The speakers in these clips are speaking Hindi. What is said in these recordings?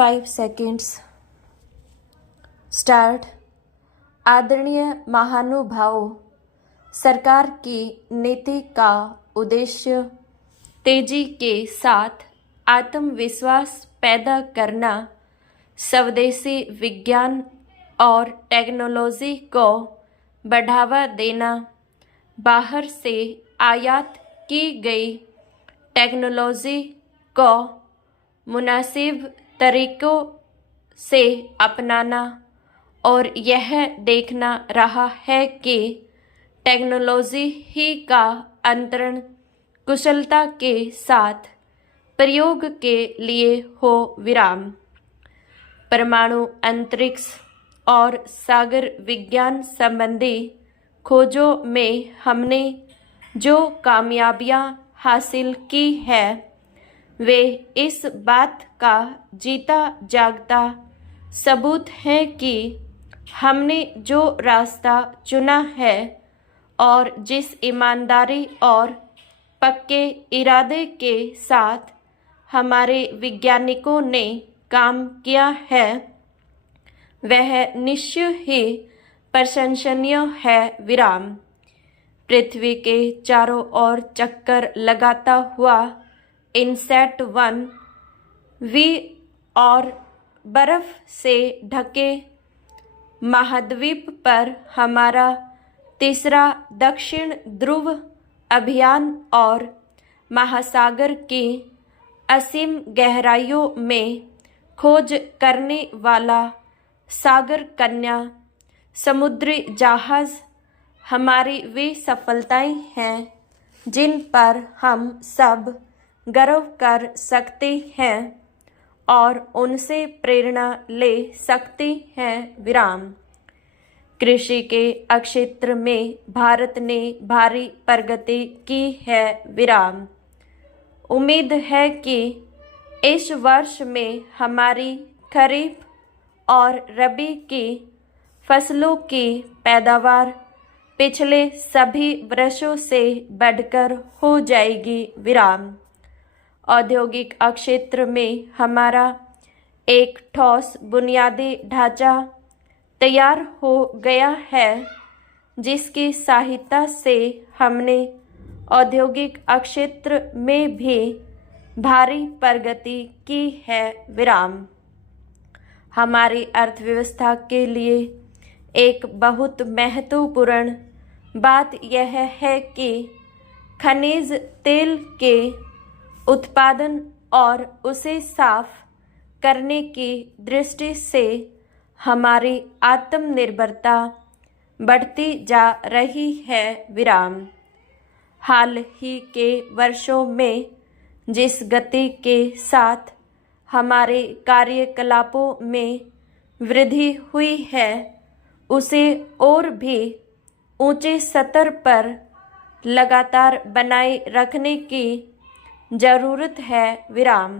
5 seconds. स्टार्ट। आदरणीय महानुभावों, सरकार की नीति का उद्देश्य तेजी के साथ आत्मविश्वास पैदा करना, स्वदेशी विज्ञान और टेक्नोलॉजी को बढ़ावा देना, बाहर से आयात की गई टेक्नोलॉजी को मुनासिब तरीकों से अपनाना और यह देखना रहा है कि टेक्नोलॉजी ही का अंतरण कुशलता के साथ प्रयोग के लिए हो। विराम। परमाणु, अंतरिक्ष और सागर विज्ञान संबंधी खोजों में हमने जो कामयाबियां हासिल की है, वे इस बात का जीता जागता सबूत है कि हमने जो रास्ता चुना है और जिस ईमानदारी और पक्के इरादे के साथ हमारे वैज्ञानिकों ने काम किया है, वह निश्चय ही प्रशंसनीय है। विराम। पृथ्वी के चारों ओर चक्कर लगाता हुआ इनसैट 1 वी और बर्फ से ढके महाद्वीप पर हमारा तीसरा दक्षिण ध्रुव अभियान और महासागर की असीम गहराइयों में खोज करने वाला सागर कन्या समुद्री जहाज हमारी वे सफलताएं हैं जिन पर हम सब गर्व कर सकते हैं और उनसे प्रेरणा ले सकते हैं। विराम। कृषि के क्षेत्र में भारत ने भारी प्रगति की है। विराम। उम्मीद है कि इस वर्ष में हमारी खरीफ और रबी की फसलों की पैदावार पिछले सभी वर्षों से बढ़कर हो जाएगी। विराम। औद्योगिक क्षेत्र में हमारा एक ठोस बुनियादी ढांचा तैयार हो गया है, जिसकी सहायता से हमने औद्योगिक क्षेत्र में भी भारी प्रगति की है। विराम। हमारी अर्थव्यवस्था के लिए एक बहुत महत्वपूर्ण बात यह है कि खनिज तेल के उत्पादन और उसे साफ करने की दृष्टि से हमारी आत्मनिर्भरता बढ़ती जा रही है। विराम। हाल ही के वर्षों में जिस गति के साथ हमारे कार्यकलापों में वृद्धि हुई है, उसे और भी ऊंचे स्तर पर लगातार बनाए रखने की जरूरत है। विराम।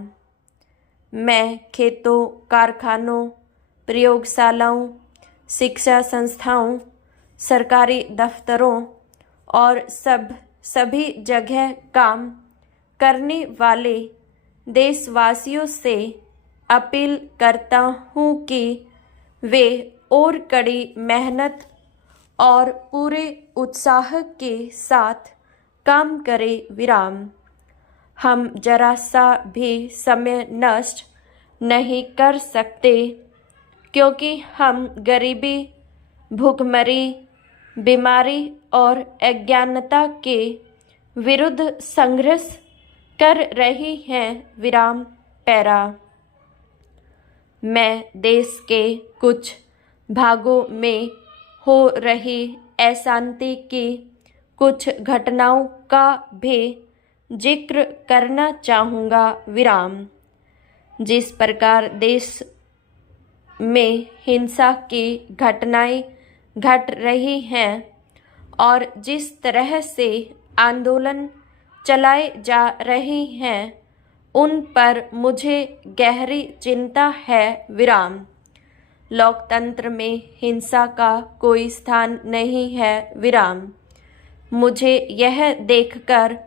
मैं खेतों, कारखानों, प्रयोगशालाओं, शिक्षा संस्थाओं, सरकारी दफ्तरों और सभी जगह काम करने वाले देशवासियों से अपील करता हूँ कि वे और कड़ी मेहनत और पूरे उत्साह के साथ काम करें। विराम। हम जरा सा भी समय नष्ट नहीं कर सकते, क्योंकि हम गरीबी, भूखमरी, बीमारी और अज्ञानता के विरुद्ध संघर्ष कर रही हैं। विराम। पैरा। मैं देश के कुछ भागों में हो रही अशांति की कुछ घटनाओं का भी जिक्र करना चाहूँगा। विराम। जिस प्रकार देश में हिंसा की घटनाएं घट रही हैं और जिस तरह से आंदोलन चलाए जा रहे हैं, उन पर मुझे गहरी चिंता है। विराम। लोकतंत्र में हिंसा का कोई स्थान नहीं है। विराम। मुझे यह देखकर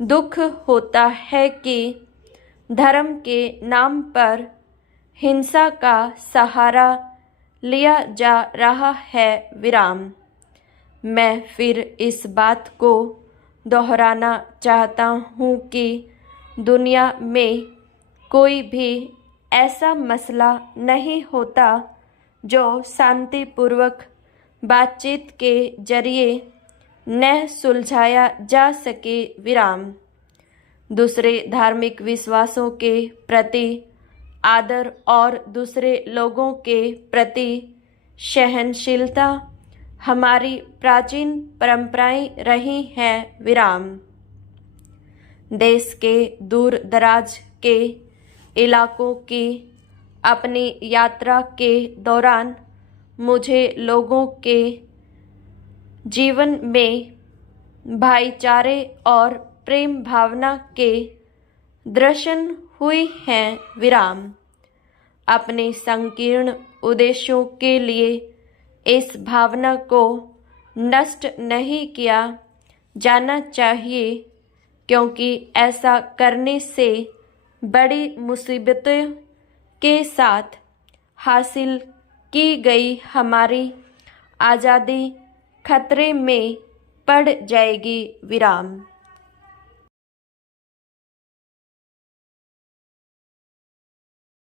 दुख होता है कि धर्म के नाम पर हिंसा का सहारा लिया जा रहा है। विराम। मैं फिर इस बात को दोहराना चाहता हूँ कि दुनिया में कोई भी ऐसा मसला नहीं होता जो शांतिपूर्वक बातचीत के जरिए न सुलझाया जा सके। विराम। दूसरे धार्मिक विश्वासों के प्रति आदर और दूसरे लोगों के प्रति सहनशीलता हमारी प्राचीन परंपराएं रही हैं। विराम। देश के दूर दराज के इलाकों की अपनी यात्रा के दौरान मुझे लोगों के जीवन में भाईचारे और प्रेम भावना के दर्शन हुए हैं। विराम। अपने संकीर्ण उद्देश्यों के लिए इस भावना को नष्ट नहीं किया जाना चाहिए, क्योंकि ऐसा करने से बड़ी मुसीबतों के साथ हासिल की गई हमारी आज़ादी खतरे में पड़ जाएगी। विराम।